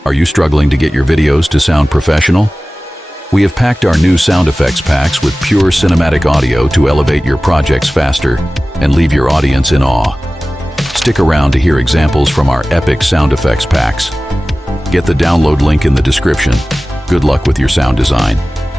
Are you struggling to get your videos to sound professional? We have packed our new sound effects packs with pure cinematic audio to elevate your projects faster and leave your audience in awe. Stick around to hear examples from our epic sound effects packs. Get the download link in the description. Good luck with your sound design.